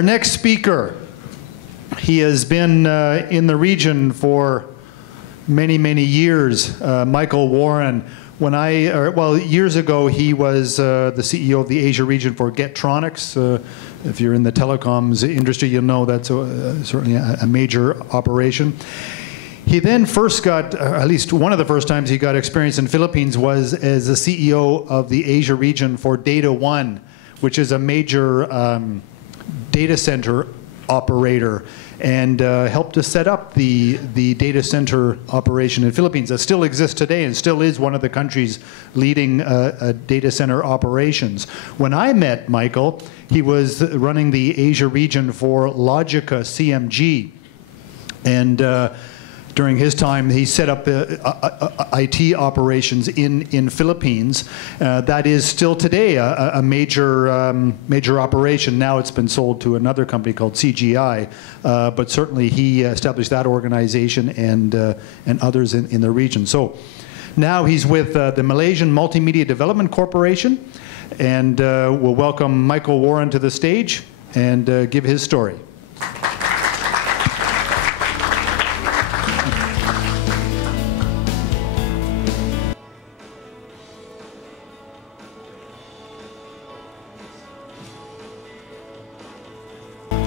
Our next speaker, he has been in the region for many, many years. Michael Warren. Years ago, he was the CEO of the Asia region for Getronics. If you're in the telecoms industry, you'll know that's certainly a major operation. He then first got, at least one of the first times he got experience in Philippines was as the CEO of the Asia region for DataOne, which is a major data center operator, and helped to set up the data center operation in Philippines that still exists today and still is one of the country's leading data center operations. When I met Michael, he was running the Asia region for LogicaCMG, and during his time, he set up IT operations in Philippines. That is still today a major operation. Now it's been sold to another company called CGI, but certainly he established that organization and others in the region. So now he's with the Malaysian Multimedia Development Corporation, and we'll welcome Michael Warren to the stage and give his story.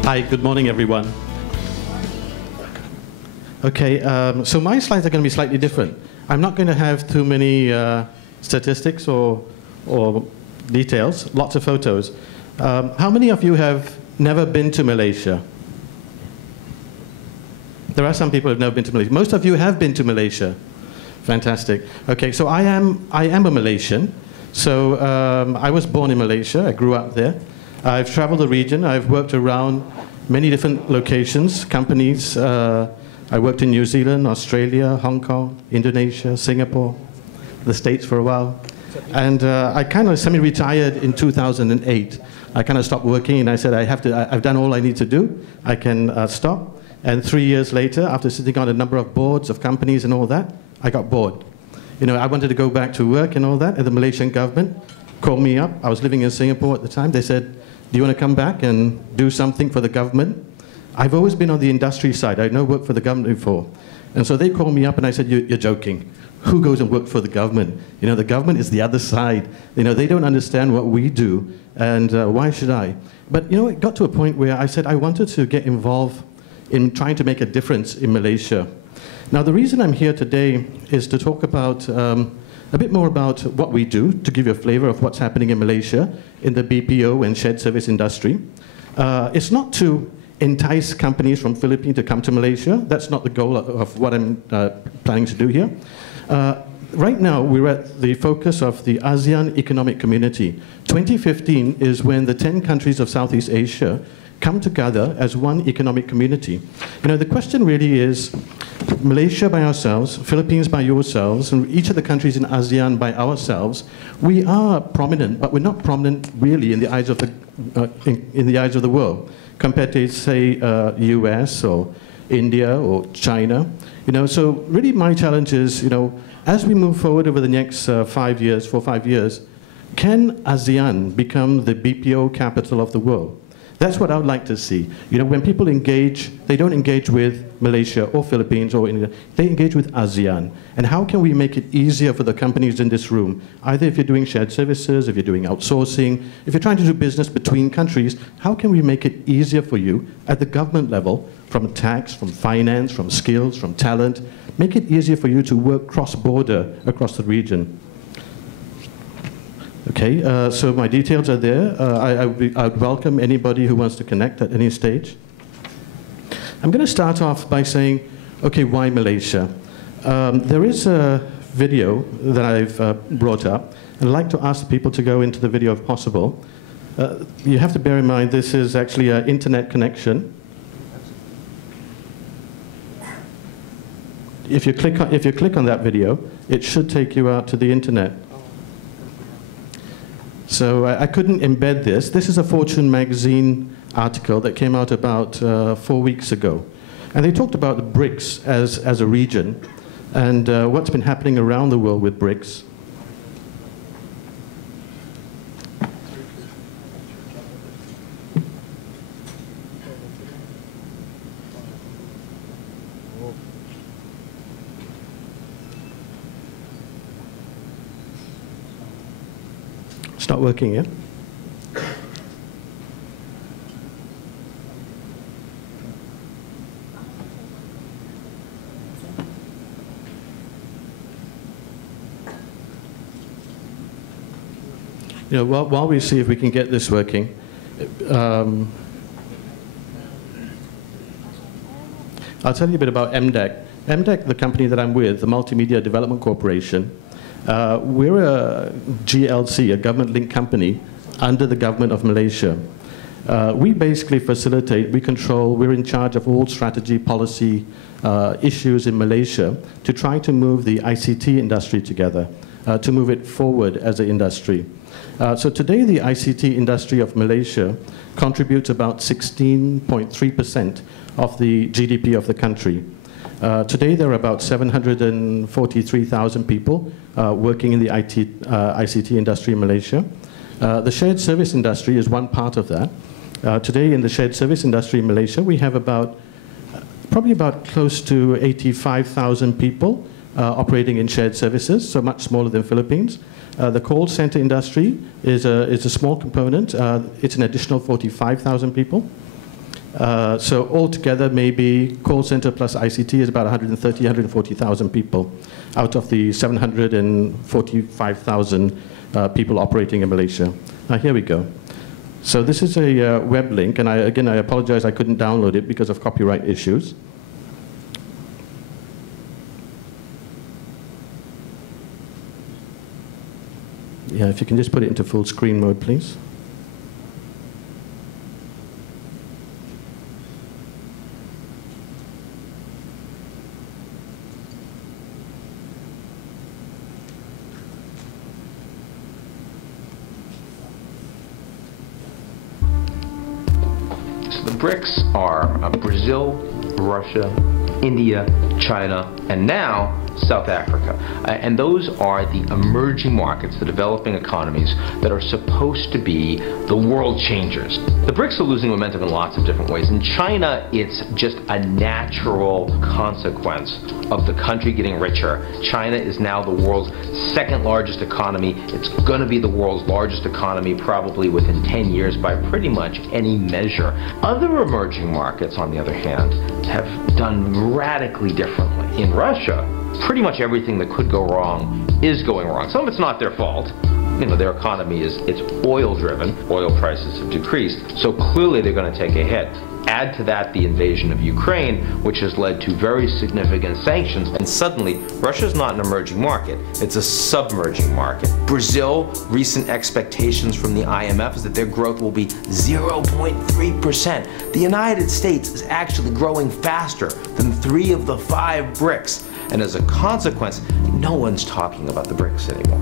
Hi, good morning, everyone. Okay, so my slides are going to be slightly different. I'm not going to have too many statistics or details, lots of photos. How many of you have never been to Malaysia? There are some people who have never been to Malaysia. Most of you have been to Malaysia. Fantastic. Okay, so I am a Malaysian. So I was born in Malaysia. I grew up there. I've traveled the region. I've worked around many different locations, companies. I worked in New Zealand, Australia, Hong Kong, Indonesia, Singapore, the States for a while. And I kind of semi-retired in 2008. I kind of stopped working, and I said, I've done all I need to do. I can stop. And 3 years later, after sitting on a number of boards of companies and all that, I got bored. You know, I wanted to go back to work and all that, and the Malaysian government called me up. I was living in Singapore at the time. They said, do you want to come back and do something for the government? I've always been on the industry side. I'd never worked for the government before. And so they called me up and I said, you're joking. Who goes and works for the government? You know, the government is the other side. You know, they don't understand what we do, and why should I? But you know, it got to a point where I said I wanted to get involved in trying to make a difference in Malaysia. Now, the reason I'm here today is to talk about a bit more about what we do, to give you a flavor of what's happening in Malaysia in the BPO and shared service industry. It's not to entice companies from Philippines to come to Malaysia. That's not the goal of what I'm planning to do here. Right now, we're at the focus of the ASEAN Economic Community. 2015 is when the 10 countries of Southeast Asia come together as one economic community. You know, the question really is, Malaysia by ourselves, Philippines by yourselves, and each of the countries in ASEAN by ourselves, we are prominent, but we're not prominent really in the eyes of the world, compared to, say, US or India or China. You know, so really my challenge is, you know, as we move forward over the next 5 years, 4 or 5 years, can ASEAN become the BPO capital of the world? That's what I would like to see. You know, when people engage, they don't engage with Malaysia or Philippines or India. They engage with ASEAN. And how can we make it easier for the companies in this room? Either if you're doing shared services, if you're doing outsourcing, if you're trying to do business between countries, how can we make it easier for you at the government level, from tax, from finance, from skills, from talent, make it easier for you to work cross-border across the region? Okay, so my details are there. I would welcome anybody who wants to connect at any stage. I'm going to start off by saying, okay, why Malaysia? There is a video that I've brought up, and I'd like to ask people to go into the video if possible. You have to bear in mind this is actually an internet connection. If you click on that video, it should take you out to the internet. So I couldn't embed this. This is a Fortune magazine article that came out about 4 weeks ago. And they talked about the BRICS as a region and what's been happening around the world with BRICS. It's not working, yeah? You know, while we see if we can get this working, I'll tell you a bit about MDeC. MDeC, the company that I'm with, the Multimedia Development Corporation, we're a GLC, a government-linked company under the government of Malaysia. We basically facilitate, we control, we're in charge of all strategy, policy issues in Malaysia to try to move the ICT industry together, to move it forward as an industry. So today the ICT industry of Malaysia contributes about 16.3% of the GDP of the country. Today there are about 743,000 people working in the ICT industry in Malaysia. The shared service industry is one part of that. Today in the shared service industry in Malaysia we have probably about close to 85,000 people operating in shared services, so much smaller than Philippines. The call center industry is a small component. It's an additional 45,000 people. So altogether, maybe call center plus ICT is about 130,000, 140,000 people out of the 745,000 people operating in Malaysia. Now here we go. So this is a web link, and again, I apologize I couldn't download it because of copyright issues. Yeah, if you can just put it into full screen mode, please. So the BRICS are Brazil, Russia, India, China, and now South Africa. And those are the emerging markets, the developing economies that are supposed to be the world changers. The BRICS are losing momentum in lots of different ways. In China, it's just a natural consequence of the country getting richer. China is now the world's second largest economy. It's going to be the world's largest economy probably within 10 years by pretty much any measure. Other emerging markets, on the other hand, have done radically differently. In Russia, pretty much everything that could go wrong is going wrong. Some of it's not their fault. You know, their economy it's oil driven. Oil prices have decreased, so clearly they're going to take a hit. Add to that the invasion of Ukraine, which has led to very significant sanctions, and suddenly Russia's not an emerging market, it's a submerging market. Brazil, recent expectations from the IMF is that their growth will be 0.3%. The United States is actually growing faster than 3 of the 5 BRICS, and as a consequence, no one's talking about the BRICS anymore.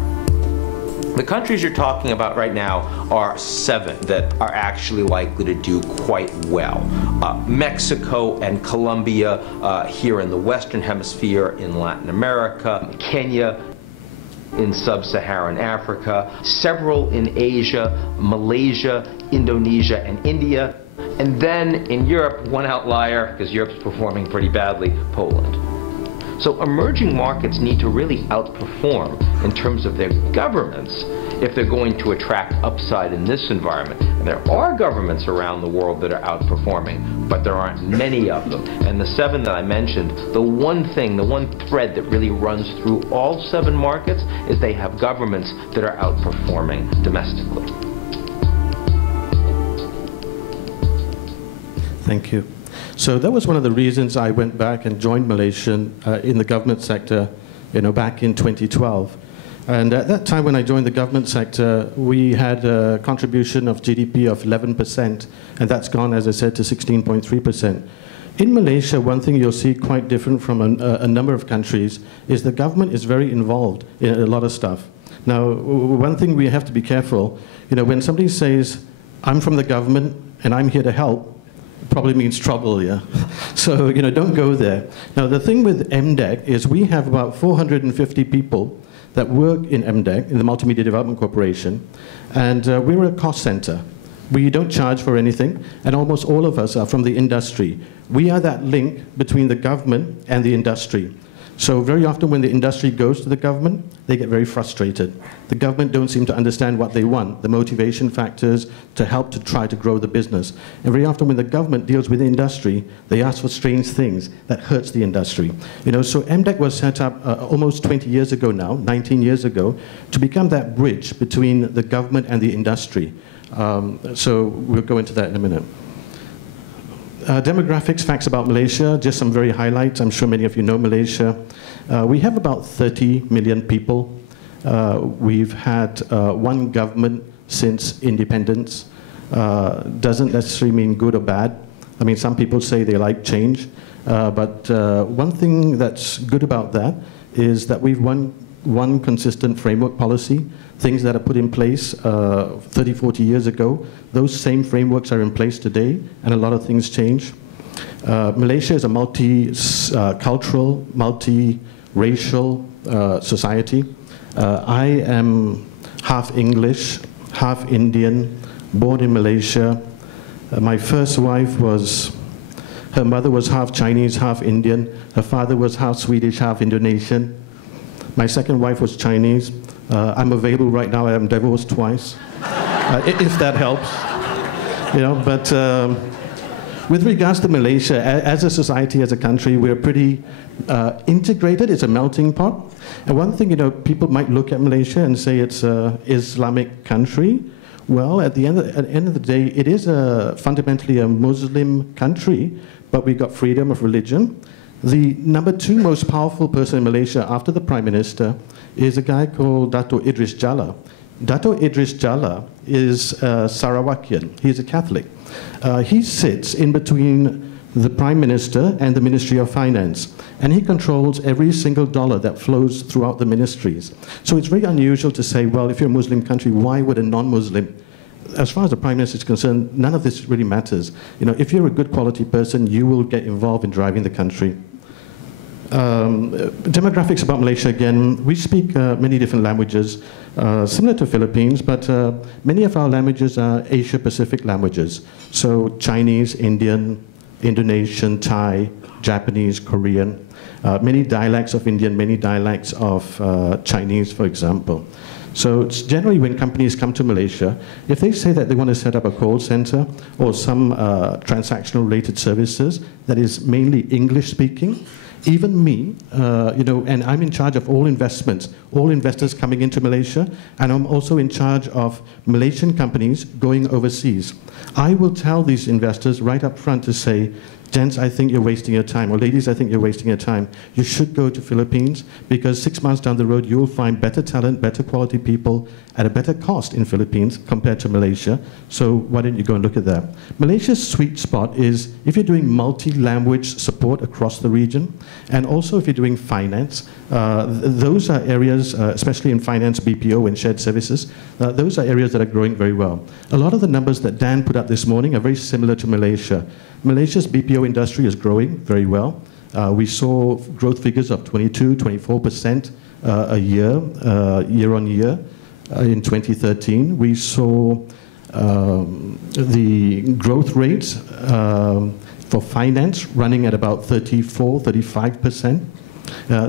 The countries you're talking about right now are 7 that are actually likely to do quite well. Mexico and Colombia here in the Western Hemisphere in Latin America, Kenya in sub-Saharan Africa, several in Asia, Malaysia, Indonesia, and India, and then in Europe, one outlier, because Europe's performing pretty badly, Poland. So emerging markets need to really outperform in terms of their governments if they're going to attract upside in this environment. And there are governments around the world that are outperforming, but there aren't many of them. And the 7 that I mentioned, the one thing, the one thread that really runs through all 7 markets is they have governments that are outperforming domestically. Thank you. So that was one of the reasons I went back and joined Malaysian in the government sector, back in 2012. And at that time when I joined the government sector, we had a contribution of GDP of 11%, and that's gone, as I said, to 16.3%. In Malaysia, one thing you'll see quite different from a number of countries is the government is very involved in a lot of stuff. Now, one thing we have to be careful, when somebody says, I'm from the government and I'm here to help, probably means trouble, yeah? So, don't go there. Now, the thing with MDeC is we have about 450 people that work in MDeC, in the Multimedia Development Corporation, and we're a cost center. We don't charge for anything, and almost all of us are from the industry. We are that link between the government and the industry. So very often when the industry goes to the government, they get very frustrated. The government don't seem to understand what they want, the motivation factors to help to try to grow the business. And very often when the government deals with the industry, they ask for strange things that hurts the industry. So MDeC was set up almost 20 years ago now, 19 years ago, to become that bridge between the government and the industry. So we'll go into that in a minute. Demographics, facts about Malaysia, just some very highlights. I'm sure many of you know Malaysia. We have about 30 million people. We've had one government since independence. Doesn't necessarily mean good or bad. I mean, some people say they like change. But one thing that's good about that is that we've one consistent framework policy. Things that are put in place 30, 40 years ago, those same frameworks are in place today, and a lot of things change. Malaysia is a multi-cultural, multi-racial society. I am half English, half Indian, born in Malaysia. My first wife her mother was half Chinese, half Indian. Her father was half Swedish, half Indonesian. My second wife was Chinese. I'm available right now. I am divorced twice, if that helps. But with regards to Malaysia, as a society, as a country, we're pretty integrated. It's a melting pot. And one thing, people might look at Malaysia and say it's an Islamic country. Well, at the end of the day, it is fundamentally a Muslim country, but we've got freedom of religion. The number 2 most powerful person in Malaysia after the Prime Minister is a guy called Dato Idris Jalla. Dato Idris Jalla is Sarawakian. He's a Catholic. He sits in between the Prime Minister and the Ministry of Finance, and he controls every single dollar that flows throughout the ministries. So it's very unusual to say, well, if you're a Muslim country, why would a non-Muslim? As far as the Prime Minister is concerned, none of this really matters. If you're a good quality person, you will get involved in driving the country. Demographics about Malaysia again, we speak many different languages, similar to Philippines, but many of our languages are Asia-Pacific languages. So Chinese, Indian, Indonesian, Thai, Japanese, Korean, many dialects of Indian, many dialects of Chinese, for example. So it's generally when companies come to Malaysia, if they say that they want to set up a call center or some transactional related services that is mainly English speaking, even me, and I'm in charge of all investments, all investors coming into Malaysia, and I'm also in charge of Malaysian companies going overseas. I will tell these investors right up front to say, gents, I think you're wasting your time, or ladies, I think you're wasting your time. You should go to Philippines, because 6 months down the road, you'll find better talent, better quality people at a better cost in Philippines compared to Malaysia. So why don't you go and look at that? Malaysia's sweet spot is if you're doing multi-language support across the region, and also if you're doing finance, those are areas, especially in finance, BPO, and shared services, those are areas that are growing very well. A lot of the numbers that Dan put up this morning are very similar to Malaysia. Malaysia's BPO industry is growing very well. We saw growth figures of 22, 24% a year, year on year. In 2013, we saw the growth rates for finance running at about 34, 35%.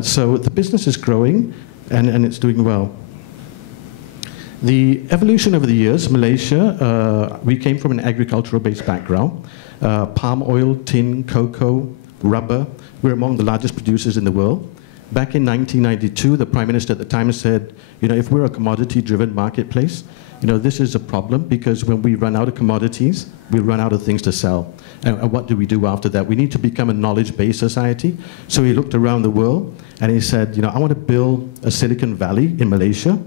So the business is growing, and it's doing well. The evolution over the years, Malaysia, we came from an agricultural-based background. Palm oil, tin, cocoa, rubber. We're among the largest producers in the world. Back in 1992, the Prime Minister at the time said, if we're a commodity-driven marketplace, this is a problem, because when we run out of commodities, we run out of things to sell. And what do we do after that? We need to become a knowledge-based society. So he looked around the world, and he said, I want to build a Silicon Valley in Malaysia.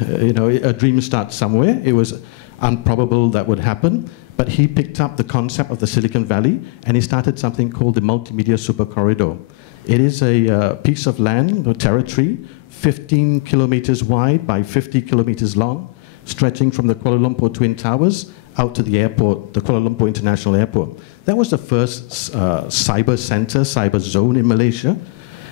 A dream starts somewhere. It was improbable that would happen. But he picked up the concept of the Silicon Valley, and he started something called the Multimedia Super Corridor. It is a piece of land or territory, 15 kilometers wide by 50 kilometers long, stretching from the Kuala Lumpur Twin Towers out to the airport, the Kuala Lumpur International Airport. That was the first cyber center, cyber zone in Malaysia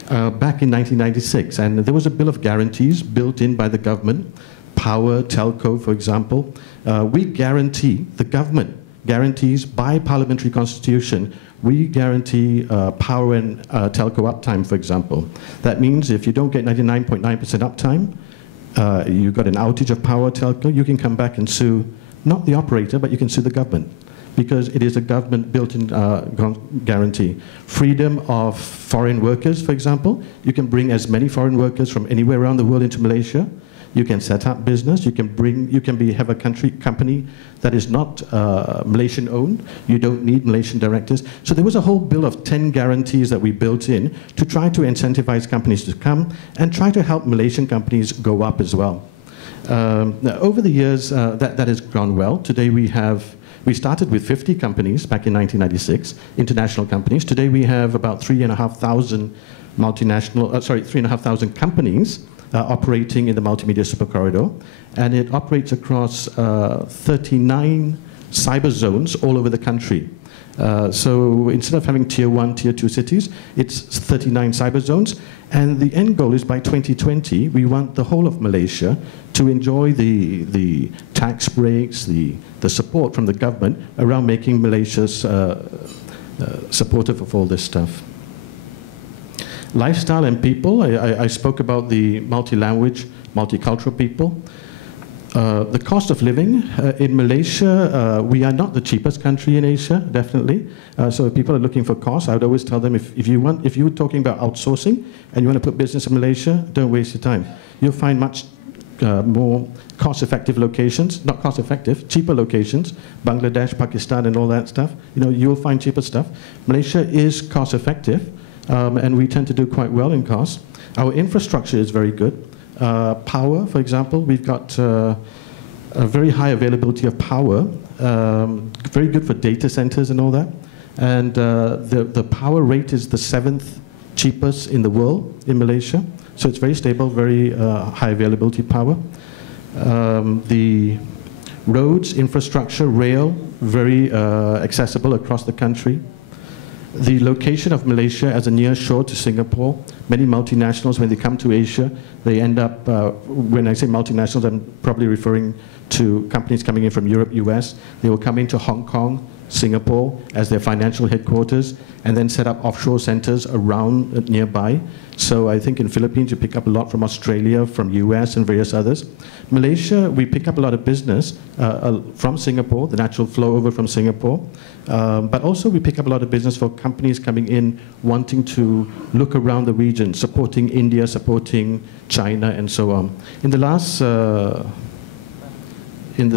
back in 1996. And there was a bill of guarantees built in by the government, power, telco, for example. We guarantee, the government guarantees by parliamentary constitution, we guarantee power and telco uptime, for example. That means if you don't get 99.9% uptime, you've got an outage of power telco, you can come back and sue, not the operator, but you can sue the government, because it is a government built-in guarantee. Freedom of foreign workers, for example. You can bring as many foreign workers from anywhere around the world into Malaysia. You can set up business. You can have a company that is not Malaysian owned. You don't need Malaysian directors. So there was a whole bill of 10 guarantees that we built in to try to incentivize companies to come and try to help Malaysian companies go up as well. Over the years, that has gone well. Today we started with 50 companies back in 1996, international companies. Today we have about 3,500 companies operating in the Multimedia Super Corridor, and it operates across 39 cyber zones all over the country. So instead of having tier 1, tier 2 cities, it's 39 cyber zones, and the end goal is by 2020, we want the whole of Malaysia to enjoy the tax breaks, the support from the government around making Malaysia supportive of all this stuff. Lifestyle and people, I spoke about the multi-language, multicultural people. The cost of living in Malaysia, we are not the cheapest country in Asia, definitely. So if people are looking for costs, I would always tell them if you're talking about outsourcing and you want to put business in Malaysia, don't waste your time. You'll find much more cost-effective locations, not cost-effective, cheaper locations, Bangladesh, Pakistan, and all that stuff. You'll find cheaper stuff. Malaysia is cost-effective. And we tend to do quite well in cost. Our infrastructure is very good. Power, for example, we've got a very high availability of power, very good for data centers and all that. And the power rate is the 7th cheapest in the world in Malaysia. So it's very stable, very high availability power. The roads, infrastructure, rail, very accessible across the country. The location of Malaysia as a near shore to Singapore, many multinationals, when they come to Asia, they end up, when I say multinationals, I'm probably referring to companies coming in from Europe, US. They will come into Hong Kong, Singapore as their financial headquarters, and then set up offshore centers around nearby. So I think in Philippines, you pick up a lot from Australia, from US, and various others. Malaysia, we pick up a lot of business from Singapore, the natural flow over from Singapore. But also we pick up a lot of business for companies coming in, wanting to look around the region, supporting India, supporting China, and so on. In the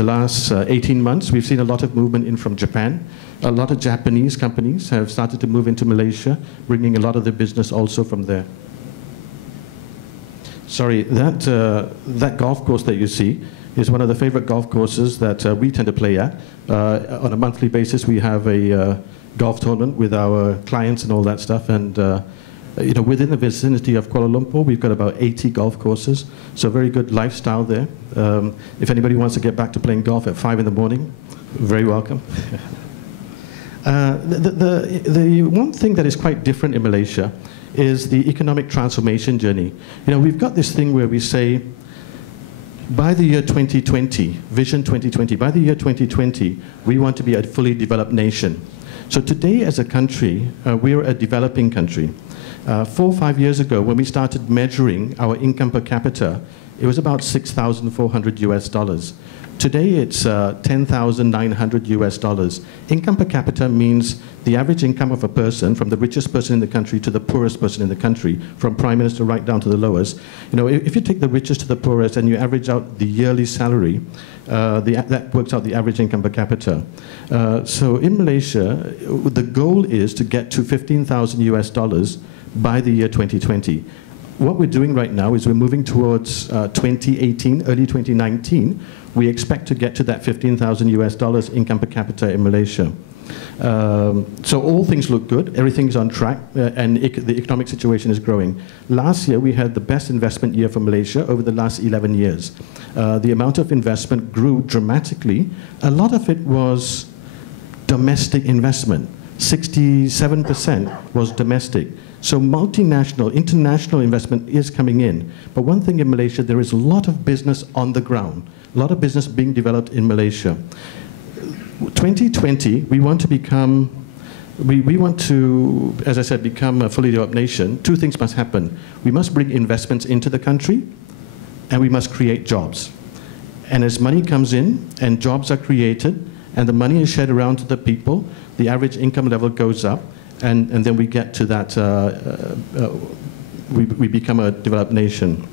last 18 months, we've seen a lot of movement in from Japan. A lot of Japanese companies have started to move into Malaysia, bringing a lot of their business also from there. Sorry, that golf course that you see is one of the favorite golf courses that we tend to play at. On a monthly basis, we have a golf tournament with our clients and all that stuff. And within the vicinity of Kuala Lumpur, we've got about 80 golf courses. So very good lifestyle there. If anybody wants to get back to playing golf at 5 in the morning, very welcome. The one thing that is quite different in Malaysia is the economic transformation journey. We've got this thing where we say, by the year 2020, Vision 2020, by the year 2020, we want to be a fully developed nation. So today as a country, we're a developing country. 4 or 5 years ago, when we started measuring our income per capita, it was about $6,400 US. Today it's $10,900 US. Income per capita means the average income of a person, from the richest person in the country to the poorest person in the country, from prime minister right down to the lowest. If you take the richest to the poorest and you average out the yearly salary, that works out the average income per capita. So in Malaysia, the goal is to get to 15,000 US dollars by the year 2020. What we're doing right now is we're moving towards 2018, early 2019. We expect to get to that 15,000 US dollars income per capita in Malaysia. So all things look good, everything's on track, and the economic situation is growing. Last year, we had the best investment year for Malaysia over the last 11 years. The amount of investment grew dramatically. A lot of it was domestic investment. 67% was domestic. So multinational, international investment is coming in. But one thing in Malaysia, there is a lot of business on the ground, a lot of business being developed in Malaysia. 2020, we want to become we want to, as I said, become a fully developed nation. Two things must happen. We must bring investments into the country, and we must create jobs. And as money comes in and jobs are created and the money is shared around to the people, the average income level goes up, and then we get to that, we become a developed nation.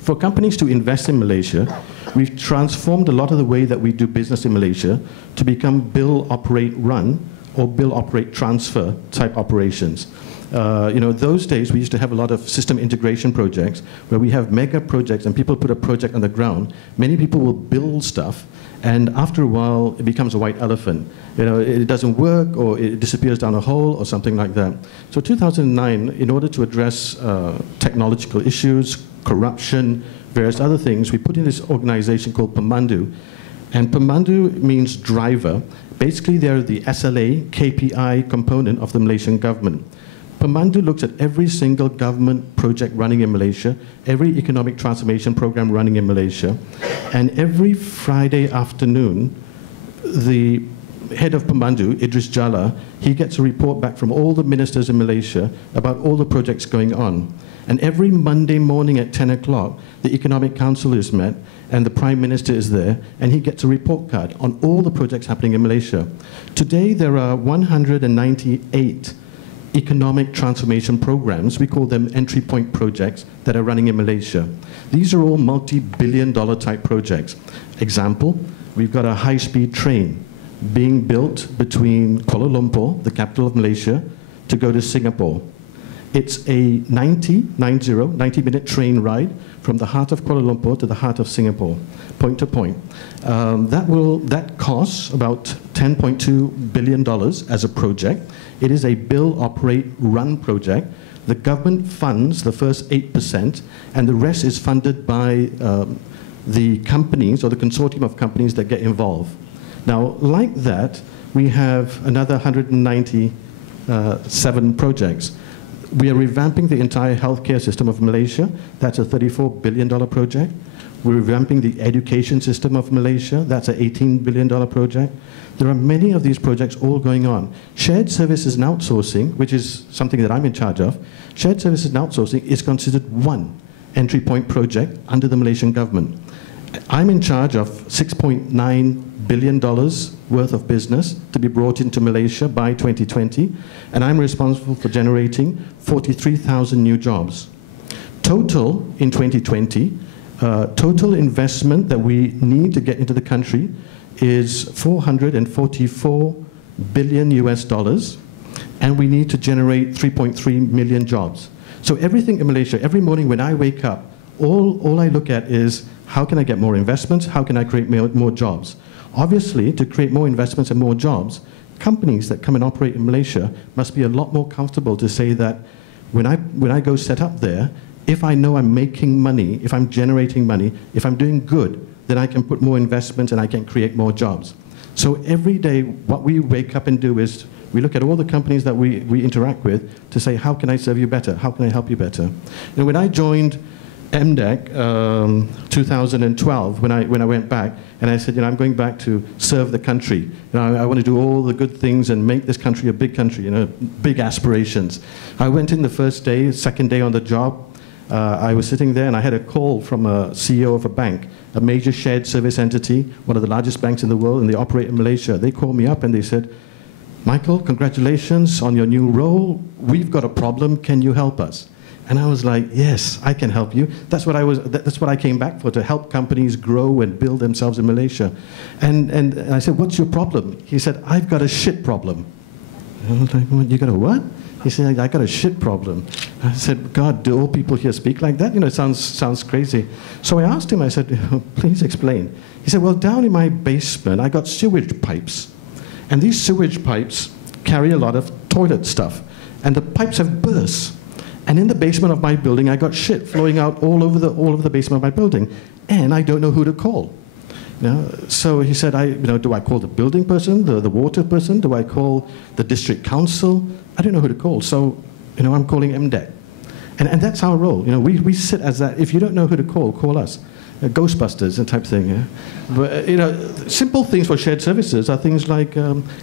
For companies to invest in Malaysia, we've transformed a lot of the way that we do business in Malaysia to become bill, operate, run, or bill, operate, transfer type operations. Those days we used to have a lot of system integration projects where we have mega projects and people put a project on the ground. Many people will build stuff, and after a while it becomes a white elephant. It doesn't work, or it disappears down a hole, or something like that. So 2009, in order to address technological issues, corruption, various other things, we put in this organization called Pemandu. And Pemandu means driver. Basically, they're the SLA, KPI component of the Malaysian government. Pemandu looks at every single government project running in Malaysia, every economic transformation program running in Malaysia, and every Friday afternoon, the head of Pemandu, Idris Jala, he gets a report back from all the ministers in Malaysia about all the projects going on. And every Monday morning at 10 o'clock, the Economic Council is met, and the Prime Minister is there, and he gets a report card on all the projects happening in Malaysia. Today, there are 198 economic transformation programs, we call them entry point projects, that are running in Malaysia. These are all multi-billion-dollar type projects. Example, we've got a high-speed train being built between Kuala Lumpur, the capital of Malaysia, to go to Singapore. It's a 90-minute train ride from the heart of Kuala Lumpur to the heart of Singapore, point to point. That costs about $10.2 billion as a project. It is a build, operate, run project. The government funds the first 8%, and the rest is funded by the companies, or the consortium of companies that get involved. Now, like that, we have another 197 projects. We are revamping the entire healthcare system of Malaysia. That's a $34 billion project. We're revamping the education system of Malaysia. That's an $18 billion project. There are many of these projects all going on. Shared services and outsourcing, which is something that I'm in charge of, shared services and outsourcing is considered one entry point project under the Malaysian government. I'm in charge of $6.9 billion worth of business to be brought into Malaysia by 2020, and I'm responsible for generating 43,000 new jobs. Total in 2020, total investment that we need to get into the country is $444 billion US, and we need to generate 3.3 million jobs. So everything in Malaysia, every morning when I wake up, all I look at is how can I get more investments, how can I create more jobs. Obviously, to create more investments and more jobs, companies that come and operate in Malaysia must be a lot more comfortable to say that when I go set up there, if I know I'm making money, if I'm generating money, if I'm doing good, then I can put more investments and I can create more jobs. So every day, what we wake up and do is we look at all the companies that we interact with to say, how can I serve you better? How can I help you better? And when I joined MDeC 2012, when I went back, and I said, I'm going back to serve the country. I want to do all the good things and make this country a big country, big aspirations. I went in the first day, second day on the job. I was sitting there and I had a call from a CEO of a bank, a major shared service entity, one of the largest banks in the world, and they operate in Malaysia. They called me up and they said, Michael, congratulations on your new role. We've got a problem. Can you help us? And I was like, yes, I can help you. That's what I came back for, to help companies grow and build themselves in Malaysia. And I said, what's your problem? He said, I've got a shit problem. And I was like, you got a what? He said, I got a shit problem. I said, God, do all people here speak like that? It sounds crazy. So I asked him, I said, please explain. He said, well, down in my basement, I got sewage pipes. And these sewage pipes carry a lot of toilet stuff. And the pipes have burst. And in the basement of my building, I got shit flowing out all over the basement of my building. And I don't know who to call. So he said, do I call the building person, the water person? Do I call the district council? I don't know who to call. So, I'm calling MDeC. And that's our role. We sit as that. If you don't know who to call us. Ghostbusters and type thing. Yeah? But, you know, simple things for shared services are things like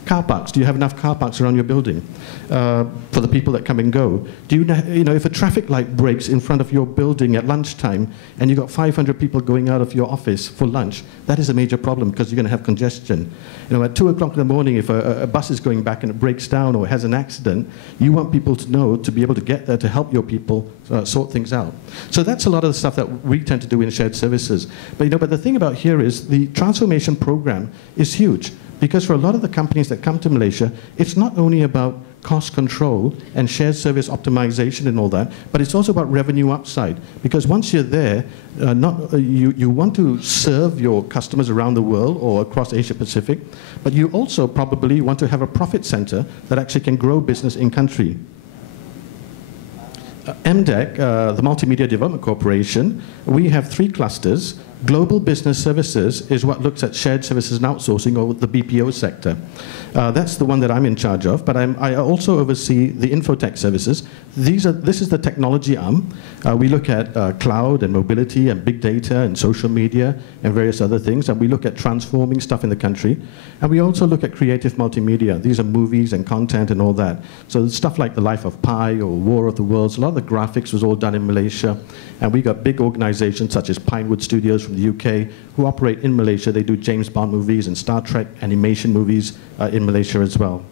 car parks. Do you have enough car parks around your building for the people that come and go? Do you, you know, if a traffic light breaks in front of your building at lunchtime and you've got 500 people going out of your office for lunch, that is a major problem because you're going to have congestion. You know, at 2 o'clock in the morning, if a bus is going back and it breaks down or has an accident, you want people to know to be able to get there to help your people sort things out. So that's a lot of the stuff that we tend to do in shared services. But, you know, but the thing about here is the transformation program is huge because for a lot of the companies that come to Malaysia, it's not only about cost control and shared service optimization and all that, but it's also about revenue upside. Because once you're there, you want to serve your customers around the world or across Asia Pacific, but you also probably want to have a profit center that actually can grow business in country. MDeC, the Multimedia Development Corporation, we have 3 clusters. Global Business Services is what looks at shared services and outsourcing, or the BPO sector. That's the one that I'm in charge of, but I also oversee the infotech services. This is the technology arm. We look at cloud and mobility and big data and social media and various other things, and we look at transforming stuff in the country. And we also look at creative multimedia. These are movies and content and all that. So stuff like The Life of Pi or War of the Worlds, a lot of the graphics was all done in Malaysia. And we got big organizations such as Pinewood Studios from the UK who operate in Malaysia. They do James Bond movies and Star Trek animation movies in Malaysia as well.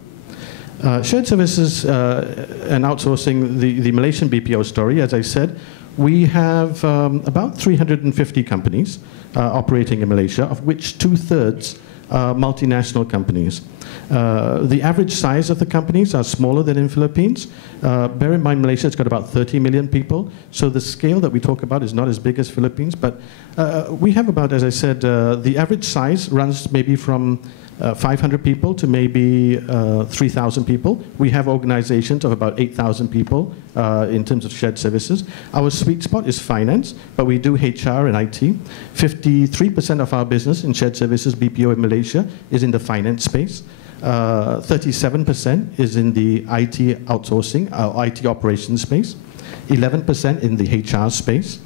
Shared services and outsourcing, the Malaysian BPO story, as I said, we have about 350 companies operating in Malaysia, of which 2/3 are multinational companies. The average size of the companies are smaller than in Philippines. Bear in mind, Malaysia has got about 30 million people, so the scale that we talk about is not as big as Philippines, but we have about, as I said, the average size runs maybe from 500 people to maybe 3,000 people. We have organizations of about 8,000 people in terms of shared services. Our sweet spot is finance, but we do HR and IT. 53% of our business in shared services, BPO in Malaysia, is in the finance space. 37% is in the IT outsourcing, IT operations space. 11% in the HR space.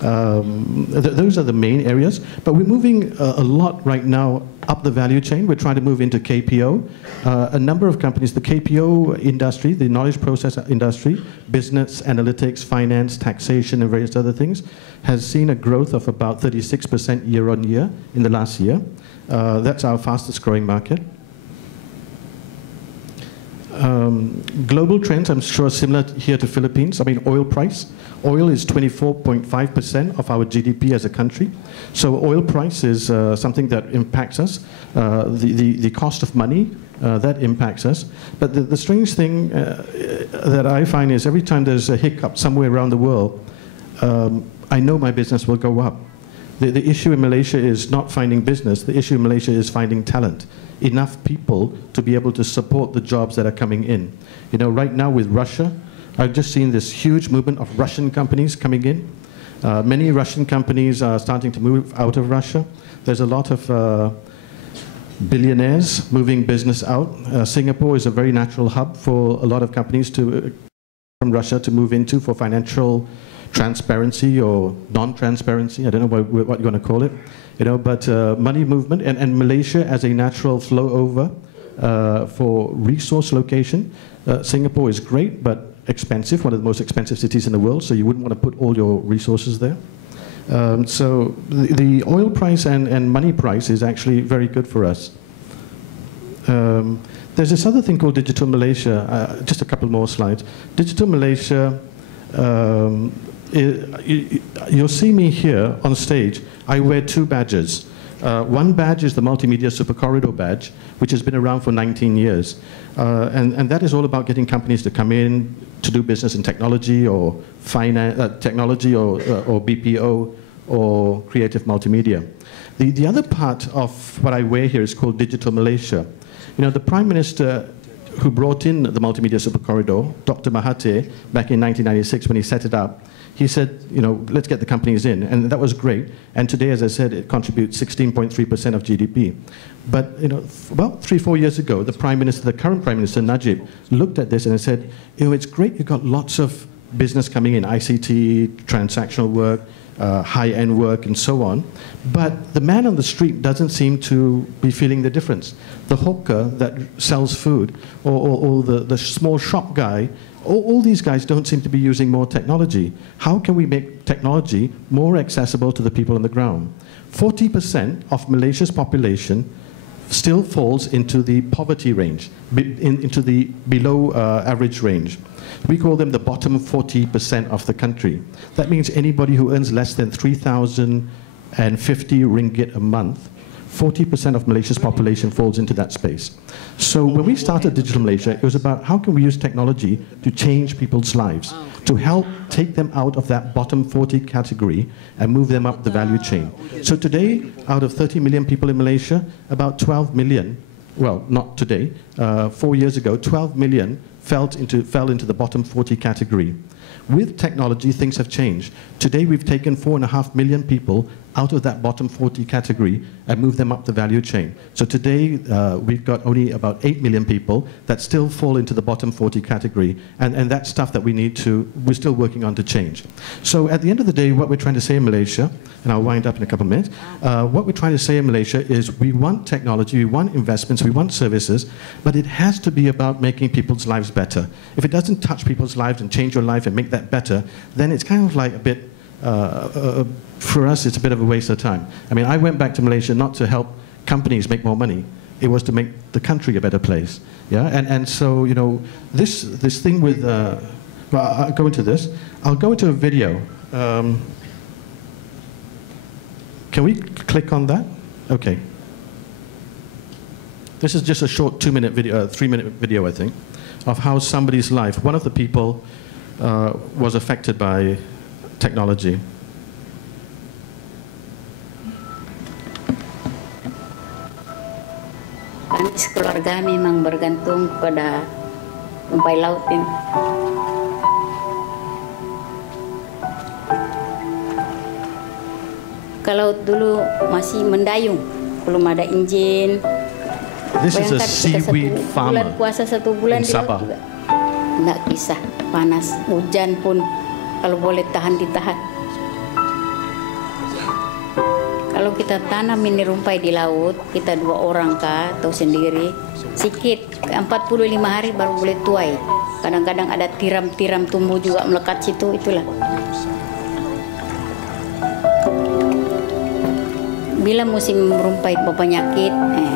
Those are the main areas, but we're moving a lot right now up the value chain. We're trying to move into KPO. A number of companies, the KPO industry, the knowledge process industry, business, analytics, finance, taxation, and various other things, has seen a growth of about 36% year-on-year in the last year. That's our fastest growing market. Global trends, I'm sure, similar here to Philippines. I mean, oil price. Oil is 24.5% of our GDP as a country. So oil price is something that impacts us. The cost of money, that impacts us. But the strange thing that I find is every time there's a hiccup somewhere around the world, I know my business will go up. The issue in Malaysia is not finding business. The issue in Malaysia is finding talent. Enough people to be able to support the jobs that are coming in. You know, right now with Russia, I've just seen this huge movement of Russian companies coming in. Many Russian companies are starting to move out of Russia. There's a lot of billionaires moving business out. Singapore is a very natural hub for a lot of companies from Russia to move into for financial transparency or non-transparency. I don't know what you want to call it. You know, but money movement and Malaysia as a natural flow over for resource location. Singapore is great, but expensive, one of the most expensive cities in the world, so you wouldn't want to put all your resources there. So the oil price and money price is actually very good for us. There's this other thing called Digital Malaysia. Just a couple more slides. Digital Malaysia, you'll see me here on stage. I wear 2 badges. One badge is the Multimedia Super Corridor badge, which has been around for 19 years. And that is all about getting companies to come in to do business in technology or finance, technology or BPO or creative multimedia. The other part of what I wear here is called Digital Malaysia. You know, the Prime Minister who brought in the Multimedia Super Corridor, Dr. Mahathir, back in 1996 when he set it up, he said, you know, let's get the companies in, and that was great. And today, as I said, it contributes 16.3% of GDP. But, you know, about 3-4 years ago, the Prime Minister, the current Prime Minister, Najib, looked at this and said, you know, it's great you've got lots of business coming in, ICT, transactional work, high-end work and so on. But the man on the street doesn't seem to be feeling the difference. The hawker that sells food, or the small shop guy, all these guys don't seem to be using more technology. How can we make technology more accessible to the people on the ground? 40% of Malaysia's population still falls into the poverty range, into the below average range. We call them the bottom 40% of the country. That means anybody who earns less than 3,050 ringgit a month, 40% of Malaysia's population falls into that space. So when we started Digital Malaysia, it was about how can we use technology to change people's lives, to help take them out of that bottom 40 category and move them up the value chain. So today, out of 30 million people in Malaysia, about 12 million, well, not today, 4 years ago, 12 million fell into the bottom 40 category. With technology, things have changed. Today, we've taken 4.5 million people out of that bottom 40 category and moved them up the value chain. So today, we've got only about 8 million people that still fall into the bottom 40 category, and that's stuff that we're still working on to change. So at the end of the day, what we're trying to say in Malaysia, and I'll wind up in a couple of minutes, what we're trying to say in Malaysia is we want technology, we want investments, we want services, but it has to be about making people's lives better. If it doesn't touch people's lives and change your life and make that better, then it's kind of like a bit, for us, it's a bit of a waste of time. I mean, I went back to Malaysia not to help companies make more money. It was to make the country a better place. Yeah, and so, you know, this thing with, well, I'll go into this. I'll go into a video. Can we click on that? Okay. This is just a short 2-minute video, 3-minute video, I think, of how somebody's life, one of the people was affected by technology. Kami sekeluarga memang bergantung pada rumpai laut ini. Kalau dulu masih mendayung, belum ada injin. This is a seaweed farmer bulan puasa 1 bulan in Sabah. Nggak kisah panas, hujan pun kalau boleh tahan ditahan. Kalau kita tanam ini rumpai di laut, kita 2 orang kah atau sendiri, sikit 45 hari baru boleh tuai. Kadang-kadang ada tiram-tiram tumbuh juga melekat situ, itulah. Bila musim rumpai berpenyakit,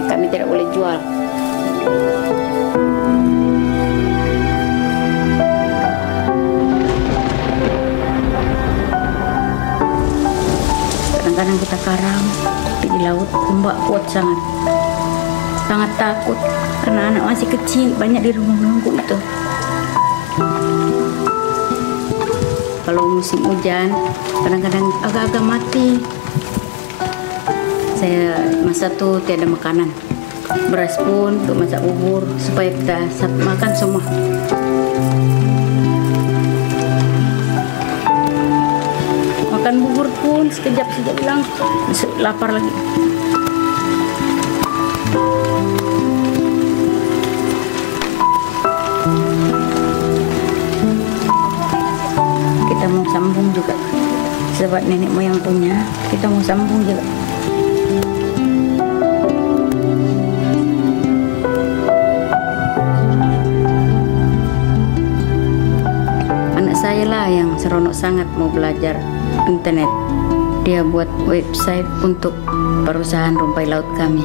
kami tidak boleh jual. Kadang-kadang kita karam di laut, ombak kuat sangat. Sangat takut karena anak masih kecil, banyak di rumah menunggu itu. Kalau musim hujan, kadang-kadang agak-agak mati. Saya masa tuh tiada makanan. Beras pun untuk masak bubur supaya kita makan semua. Makan bubur pun sekejap hilang, lapar lagi. Kita mau sambung juga, sebab nenek moyang punya, kita mau sambung juga. Anak saya lah yang seronok sangat mau belajar internet. Dia buat website untuk perusahaan rumpai laut kami.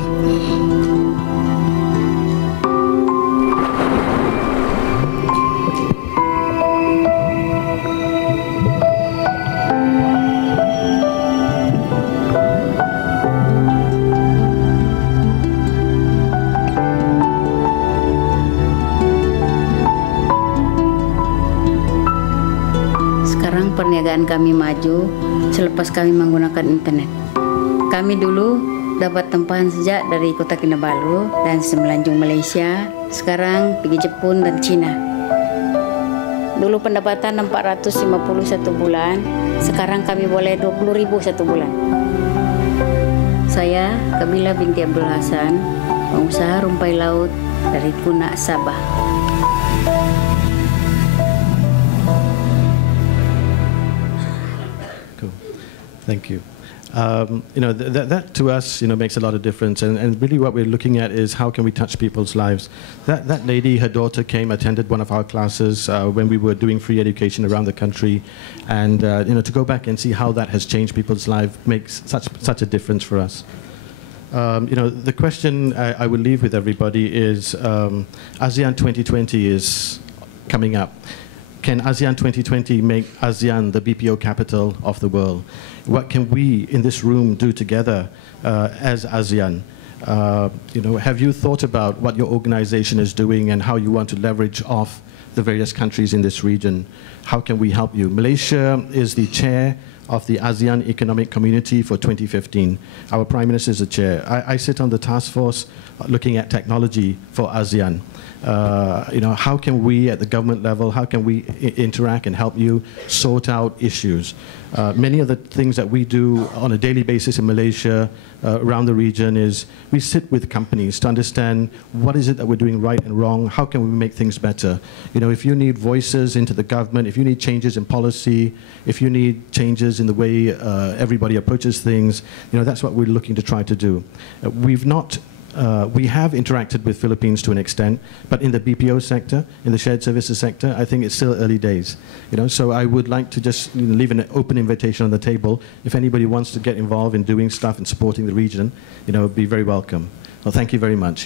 Sekarang perniagaan kami maju selepas kami menggunakan internet. Kami dulu dapat tempahan sejak dari kota Kinabalu dan semenanjung Malaysia, sekarang pergi Jepun dan Cina. Dulu pendapatan 450 satu bulan, sekarang kami boleh 20.000 satu bulan. Saya Kabila binti Abdul Hasan, pengusaha rumpai laut dari Kuna, Sabah. Thank you. You know, that to us, you know, makes a lot of difference. And really what we're looking at is how can we touch people's lives. That lady, her daughter came, attended one of our classes when we were doing free education around the country. And, you know, to go back and see how that has changed people's lives makes such a difference for us. You know, the question I will leave with everybody is ASEAN 2020 is coming up. Can ASEAN 2020 make ASEAN the BPO capital of the world? What can we in this room do together as ASEAN? You know, have you thought about what your organization is doing and how you want to leverage off the various countries in this region? How can we help you? Malaysia is the chair of the ASEAN Economic Community for 2015. Our Prime Minister is the chair. I sit on the task force looking at technology for ASEAN. You know, how can we at the government level, how can we interact and help you sort out issues? Many of the things that we do on a daily basis in Malaysia, around the region, is we sit with companies to understand what is it that we're doing right and wrong, how can we make things better. You know, if you need voices into the government, if you need changes in policy, if you need changes in the way everybody approaches things, you know, that's what we're looking to try to do. We have interacted with Philippines to an extent, but in the BPO sector, in the shared services sector, I think it's still early days. You know, so I would like to just leave an open invitation on the table. If anybody wants to get involved in doing stuff and supporting the region, you know, be very welcome. Well, thank you very much.